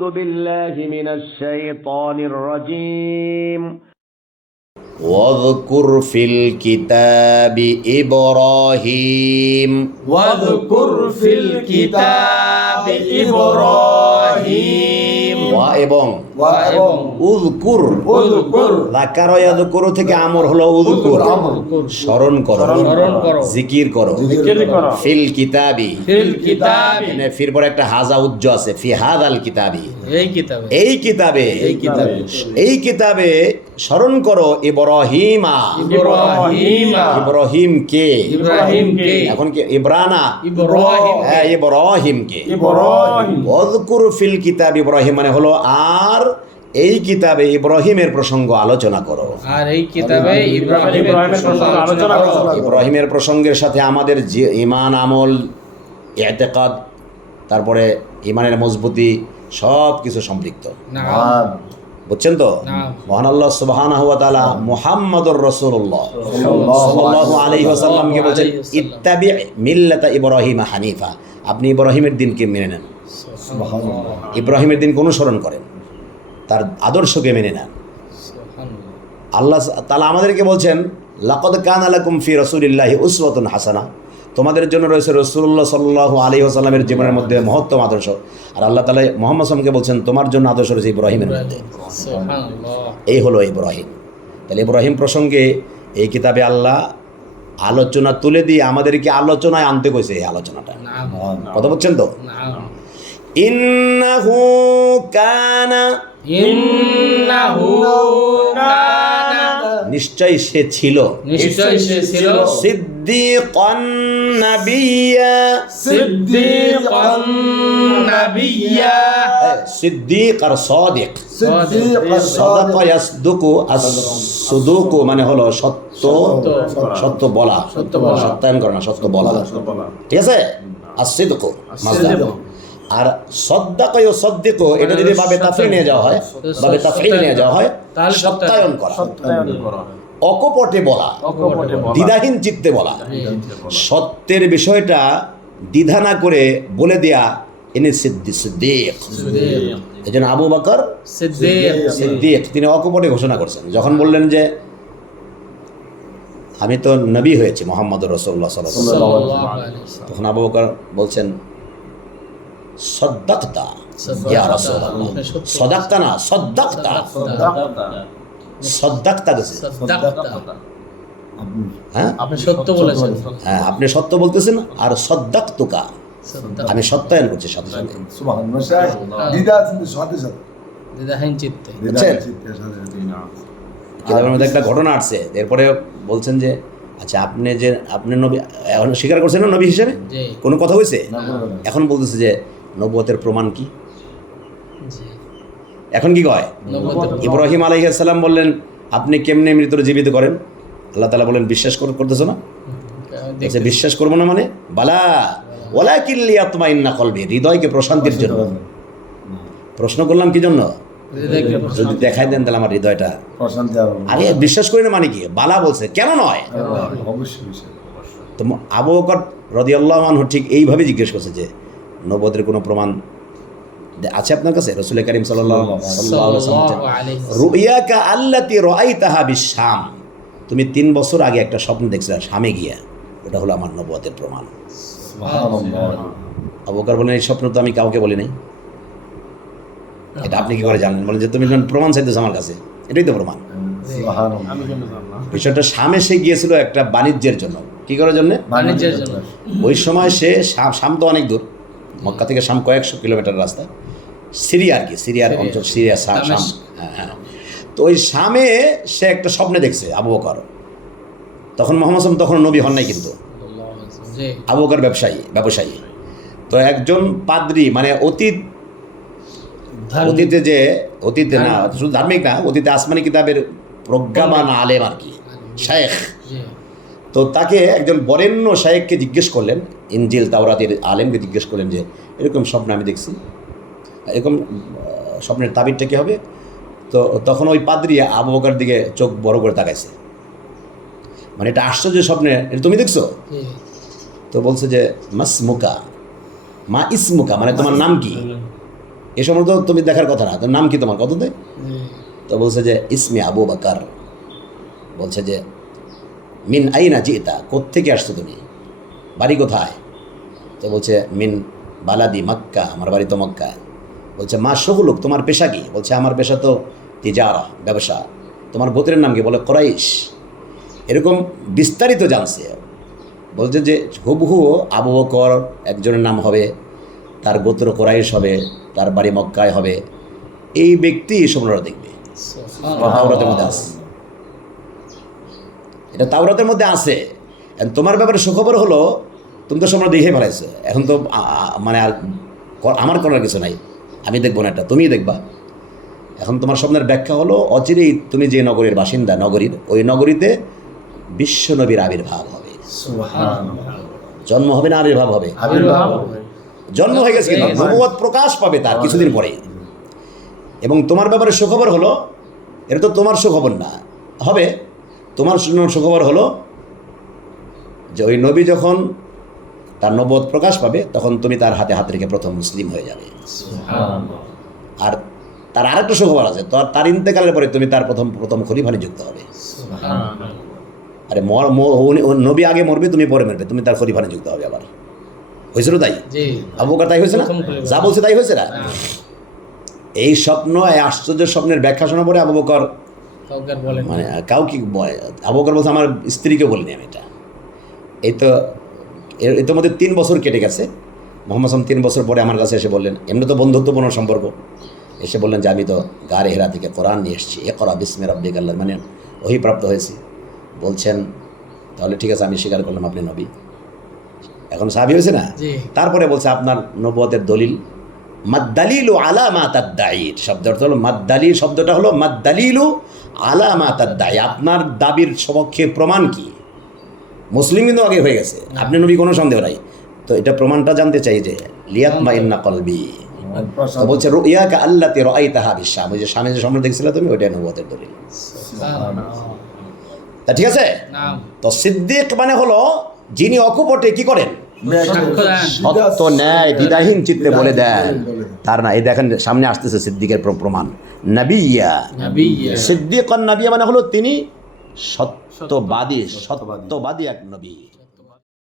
أعوذ بالله من الشيطان الرجيم. واذكر في الكتاب إبراهيم. واذكر في الكتاب إبراهيم. ওয়া এবং এবং উযকুর। উযকুর। যাকার ইয়াযকুরু থেকে আমর হলো উযকুর। স্মরণ করো। স্মরণ করো। জিকির করো। ফিল কিতাবি। ফিল কিতাব। মানে ফির পরে একটা হাজা উজ্জ আছে ফি হাদাল কিতাবি। এই কিতাবে। এই কিতাবে এই কিতাবে। এই কিতাবে স্মরণ করো ইব্রাহিমা। ইব্রাহিমা। ইব্রাহিম কে? ইব্রাহিম কে? এখন কি ইব্রানা? ইব্রাহিম হ্যাঁ ইব্রাহিম কে? ইব্রাহিম। ওয়াজকুর ফিল কিতাব ইব্রাহিম মানে হলো আর এই কিতাবে ইব্রাহিমের প্রসঙ্গ আলোচনা করো। আর এই কিতাবে ইব্রাহিমের প্রসঙ্গের সাথে আমাদের যে ইমান আমল এতেকাদ তারপরে ইমানের মজবুতি সব কিছু সম্পৃক্ত। বুঝছেন তো। মহান আল্লাহ সুবহানাহু ওয়া তাআলা মুহাম্মাদুর রাসূলুল্লাহ। সাল্লাল্লাহু আলাইহি ওয়াসাল্লামকে ইত্তাবি মিল্লাতা ইব্রাহিম হানিফা। আপনি ইব্রাহিমের দিনকে মেনে নেন। ইব্রাহিমের দিনকে অনুসরণ করেন। তার আদর্শকে মেনে নেন। আল্লাহ তালা আমাদেরকে বলছেন লাকদ কান আলাকুম ফি রসুলিল্লাহি উসওয়াতুন হাসানা। তোমাদের জন্য রয়েছে রসুল্লাহ সাল্লাহ আলী আসাল্লামের জীবনের মধ্যে মহত্তম আদর্শ। আর আল্লাহ তালা মোহাম্মদ সালামকে বলছেন তোমার জন্য আদর্শ রয়েছে ইব্রাহিমের। মধ্যে এই হলো ইব্রাহিম। তাহলে ইব্রাহিম প্রসঙ্গে এই কিতাবে আল্লাহ আলোচনা তুলে দিয়ে আমাদেরকে আলোচনায় আনতে কইছে এই আলোচনাটা। কথা বলছেন তো? ইন্নাহু কানা। ইন্নাহু কানা। নিশ্চয় সে ছিল। নিশ্চয় সে ছিল। সিদ্দিকান নাবিয়্যা সিদ্দিকান নাবিয়্যা সিদ্দিক আর সাদিক। সাদাকা ইয়াসদুকু আস-সুদুকু মানে হলো সত্য। সত্য বলা। সত্য বলা। সত্যায়ন করে না সত্য বলা। ঠিক আছে? আর-সিদকু মাসদার আর সদ্দাকা ইউ সদ্দিকু এটা যদি বাবে তাফসীর নিয়ে যাওয়া হয় বাবে তাফসীর নিয়ে যাওয়া হয় তাহলে সত্যায়ন করা সত্যায়ন করা অকপটে বলা অকপটে বলা। দ্বিধাহীন চিত্তে বলা। সত্যের বিষয়টা দ্বিধা না করে বলে দেয়া এনে সিদ্দি সিদ্দিক। এই জন্য আবু বাকর সিদ্দিক। সিদ্দিক তিনি অকপটে ঘোষণা করছেন। যখন বললেন যে আমি তো নবী হয়েছি মোহাম্মদ আলাইহি ওয়াসাল্লাম। তখন আবু বকর বলছেন সদ্দাক্তা। ইয়া রাসূলুল্লাহ। সদাক্তা না সদ্দাক্তা। সদ্দাক্তা। গেছে হ্যাঁ? আপনি সত্য বলেছেন। হ্যাঁ আপনি সত্য বলতেছেন আর সদ্দাক্তুকা। আমি সত্যায়ন করছি সাথে সাথে। দিদা চিত্তে। কিতাবের মধ্যে একটা ঘটনা আসছে। এরপরে বলছেন যে আচ্ছা আপনি যে আপনি নবী এখন স্বীকার করছেন না নবী হিসেবে? কোনো কথা হয়েছে। এখন বলতেছে যে নবুয়তের প্রমাণ কি? এখন কি কয়? ইব্রাহিম আলাইসাল্লাম বললেন আপনি কেমনে মৃতর জীবিত করেন? আল্লাহ তালা বলেন বিশ্বাস কর- করতেছো না? বিশ্বাস করব না মানে? বালা ওলা কিল্লি আত্মা ইন্না কলবে হৃদয়কে প্রশান্তির জন্য। প্রশ্ন করলাম কি জন্য? যদি দেখাই দেন তাহলে আমার হৃদয়টা। প্রশান্তি আর আরে বিশ্বাস করি না মানে কি? বালা বলছে কেন নয়? অবশ্যই বিষয় তো ম- আবু বকর রদিয়াল্লাহ মানহ ঠিক এইভাবে জিজ্ঞেস করছে যে নবদের কোনো প্রমাণ আছে আপনার কাছে? রসুল করিম সাল্লাহ সাল্লাল্লাহু আলাইহি রুইয়াকা আল্লাতি রাআইতাহা বিশাম তুমি তিন বছর আগে একটা স্বপ্ন দেখছিলে শামে গিয়া। ওটা হলো আমার নবুয়তের প্রমাণ। সুবহানাল্লাহ। আবু বকর বলেন এই স্বপ্ন তো আমি কাউকে বলি নাই। এটা আপনি কি করে জানেন বলেন যে তুমি যখন প্রমাণ চাইতেছো আমার কাছে এটাই তো প্রমাণ। বিষয়টা শামে সে গিয়েছিল একটা বাণিজ্যের জন্য। কি করার জন্য? বাণিজ্যের জন্য। ওই সময় সে শাম শাম তো অনেক দূর। মক্কা থেকে শাম কয়েকশো কিলোমিটার রাস্তা। সিরিয়া আর কি? সিরিয়ার অঞ্চল সিরিয়া শাম। হ্যাঁ হ্যাঁ। তো ওই শামে সে একটা স্বপ্নে দেখছে আবু বকর। তখন মোহাম্মদ সাল্লাম তখন নবী হন নাই কিন্তু। আবু বকর ব্যবসায়ী ব্যবসায়ী। তো একজন পাদ্রি মানে অতীত অতীতে যে অতীতে না শুধু ধার্মিক না অতীতে আসমানি কিতাবের প্রজ্ঞাবান আলেম আর কি। শেখ তো তাকে একজন বরেণ্য শায়েককে জিজ্ঞেস করলেন ইঞ্জিল তাওরাতের আলেমকে জিজ্ঞেস করলেন যে এরকম স্বপ্ন আমি দেখছি এরকম স্বপ্নের তাবিরটা কী হবে? তো তখন ওই পাদ্রি আবু বকার দিকে চোখ বড় করে তাকাইছে। মানে এটা আশ্চর্য স্বপ্নে এটা তুমি দেখছ? তো বলছে যে মাসমুকা মা ইসমুকা মানে তোমার নাম কি? এ সময় তো তুমি দেখার কথা না নাম কি তোমার কত দেয় তো বলছে যে ইসমি আবু বাকার। বলছে যে মিন আইনা জিতা? কোত্থেকে আসছো তুমি? বাড়ি কোথায়? তো বলছে মিন বালাদি মক্কা আমার বাড়ি তো মক্কা। বলছে মা শগুলুক তোমার পেশা কি? বলছে আমার পেশা তো তিজারা ব্যবসা। তোমার গোত্রের নাম কি? বলে কোরাইশ। এরকম বিস্তারিত জানছে। বলছে যে হুবহু আবু বকর একজনের নাম হবে তার গোত্র কোরাইশ হবে তার বাড়ি মক্কায় হবে। এই ব্যক্তি সম্রাট দেখবে। মধ্যে আছে। এটা তাওরাতের মধ্যে আছে। এখন তোমার ব্যাপারে সুখবর হলো তুমি তো সময় দেখে ফেলাইছো। এখন তো মানে আর আমার করার কিছু নাই। আমি দেখব না এটা তুমিই দেখবা। এখন তোমার স্বপ্নের ব্যাখ্যা হলো অচিরেই তুমি যে নগরীর বাসিন্দা নগরীর ওই নগরীতে বিশ্ব নবীর আবির্ভাব হবে। জন্ম হবে না আবির্ভাব হবে? জন্ম হয়ে গেছে কিন্তু নবুয়ত প্রকাশ পাবে তার কিছুদিন পরে এবং তোমার ব্যাপারে সুখবর হলো এটা তো তোমার সুখবর না। হবে তোমার সুখবর হলো যে ওই নবী যখন তার নবোধ প্রকাশ পাবে তখন তুমি তার হাতে হাত রেখে প্রথম মুসলিম হয়ে যাবে। আর তার আরেকটা সুখবর আছে তো তার ইন্তেকালের পরে তুমি তার প্রথম প্রথম খলিফা নিযুক্ত হবে। আরে মর নবী আগে মরবে তুমি পরে মরবে তুমি তার খলিফা নিযুক্ত হবে আবার। হয়েছিল তাই? জি। আবু বকর তাই হয়েছে না? যা বলছে তাই হয়েছে না? হ্যাঁ। এই স্বপ্ন এই আশ্চর্য স্বপ্নের ব্যাখ্যা শোনা পরে আবু বকর মানে কাউকে বলে আবু বকর বলছে আমার স্ত্রীকে বলিনি আমি এটা। এই তো এর ইতিমধ্যে তিন বছর কেটে গেছে। মোহাম্মদ সালাম তিন বছর পরে আমার কাছে এসে বললেন এমনি তো বন্ধুত্বপূর্ণ সম্পর্ক। এসে বললেন যে আমি তো গাড়ি হেরা থেকে কোরআন নিয়ে এসেছি। এ করা বিস্মের রব্বিক আল্লাহ মানে প্রাপ্ত হয়েছি। বলছেন তাহলে ঠিক আছে আমি স্বীকার করলাম আপনি নবী। এখন সাহাবি হয়েছে না? তারপরে বলছে আপনার নবুয়তের দলিল মাদ্দালিলু আলা মা তাদ্দাইর শব্দ অর্থ হলো মাদ্দালি শব্দটা হলো মাদ্দালিলু আলা মা তাদ্দাই আপনার দাবির সপক্ষে প্রমাণ কি? মুসলিম কিন্তু আগে হয়ে গেছে। আপনি নবী কোনো সন্দেহ নাই। তো এটা প্রমাণটা জানতে চাই যে লিয়াত মা ইন্না কলবি। তো বলছে রুইয়াকা আল্লাতি রাই তাহা বিশ্বাম ওই যে স্বামী যে সম্রাট দেখছিল তুমি ওইটাই নবুয়তের দলিল। তা ঠিক আছে? তো সিদ্দিক মানে হলো যিনি অকুপটে কি করেন। সত্য ন্যায় দ্বিধাহীন চিত্তে বলে দেন তার না এই দেখেন সামনে আসতেছে সিদ্দিকের প্রমাণ। নাবিয়া। সিদ্দিক নবিয়া মানে হলো তিনি সত্যবাদী সত্যবাদী এক নবী।